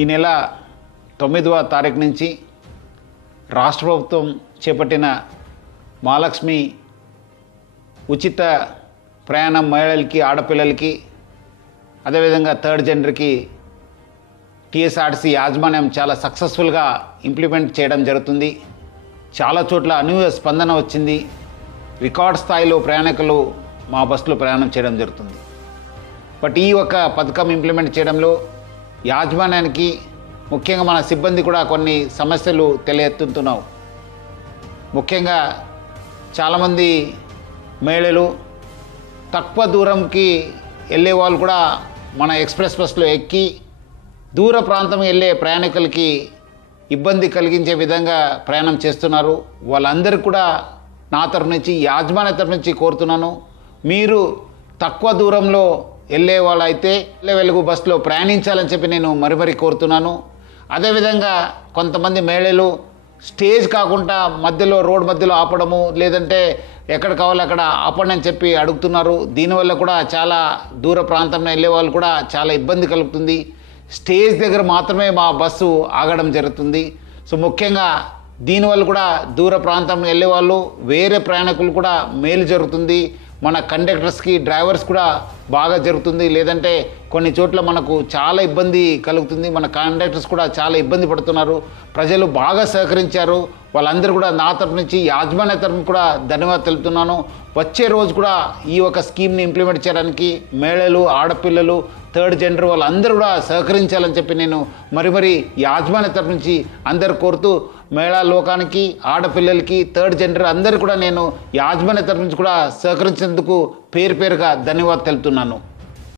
ఈ నెల 9వ తారీఖు నుంచి రాష్ట్ర ప్రభుత్వం చేపట్టిన మహాలక్ష్మి ఉచిత ప్రయాణం మహిళలకి, ఆడపిల్లలకి, అదేవిధంగా థర్డ్ జెండర్కి టీఎస్ఆర్టీసీ యాజమాన్యం చాలా సక్సెస్ఫుల్గా ఇంప్లిమెంట్ చేయడం జరుగుతుంది. చాలా చోట్ల అనూహ్య స్పందన వచ్చింది. రికార్డ్ స్థాయిలో ప్రయాణికులు మా బస్సులో ప్రయాణం చేయడం జరుగుతుంది. బట్ ఈ ఒక పథకం ఇంప్లిమెంట్ చేయడంలో యాజమాన్యానికి, ముఖ్యంగా మన సిబ్బంది కూడా కొన్ని సమస్యలు తెలియెత్తుతున్నావు. ముఖ్యంగా చాలామంది మహిళలు తక్కువ దూరంకి వెళ్ళే వాళ్ళు కూడా మన ఎక్స్ప్రెస్ బస్సులో ఎక్కి దూర ప్రాంతం వెళ్ళే ప్రయాణికులకి ఇబ్బంది కలిగించే విధంగా ప్రయాణం చేస్తున్నారు. వాళ్ళందరికీ కూడా నా తరఫు నుంచి, యాజమాన్య తరఫు నుంచి కోరుతున్నాను, మీరు తక్కువ దూరంలో వెళ్ళే వాళ్ళైతే వెలుగు బస్సులో ప్రయాణించాలని చెప్పి నేను మరీ కోరుతున్నాను. అదేవిధంగా కొంతమంది మహిళలు స్టేజ్ కాకుండా మధ్యలో, రోడ్ మధ్యలో ఆపడము, లేదంటే ఎక్కడ కావాలో అక్కడ ఆపండి అని చెప్పి అడుగుతున్నారు. దీనివల్ల కూడా చాలా దూర ప్రాంతంలో వెళ్ళే వాళ్ళు కూడా చాలా ఇబ్బంది కలుగుతుంది. స్టేజ్ దగ్గర మాత్రమే మా బస్సు ఆగడం జరుగుతుంది. సో ముఖ్యంగా దీనివల్ల కూడా దూర ప్రాంతంలో వెళ్ళే వాళ్ళు, వేరే ప్రయాణికులు కూడా మేలు జరుగుతుంది. మన కండక్టర్స్కి, డ్రైవర్స్ కూడా బాగా జరుగుతుంది. లేదంటే కొన్ని చోట్ల మనకు చాలా ఇబ్బంది కలుగుతుంది. మన కండక్టర్స్ కూడా చాలా ఇబ్బంది పడుతున్నారు. ప్రజలు బాగా సహకరించారు. వాళ్ళందరూ కూడా నా తరపు నుంచి, యాజమాన్య తరపు కూడా ధన్యవాదాలు తెలుపుతున్నాను. వచ్చే రోజు కూడా ఈ ఒక స్కీమ్ని ఇంప్లిమెంట్ చేయడానికి మహిళలు, ఆడపిల్లలు, థర్డ్ జెండర్ వాళ్ళందరూ కూడా సహకరించాలని చెప్పి నేను మరీ యాజమాన్య తరపు నుంచి అందరు కోరుతూ, మహిళా లోకానికి, ఆడపిల్లలకి, థర్డ్ జెండర్ అందరూ కూడా నేను యాజమాన్య తరపు నుంచి కూడా సహకరించేందుకు పేరుగా ధన్యవాదాలు తెలుపుతున్నాను.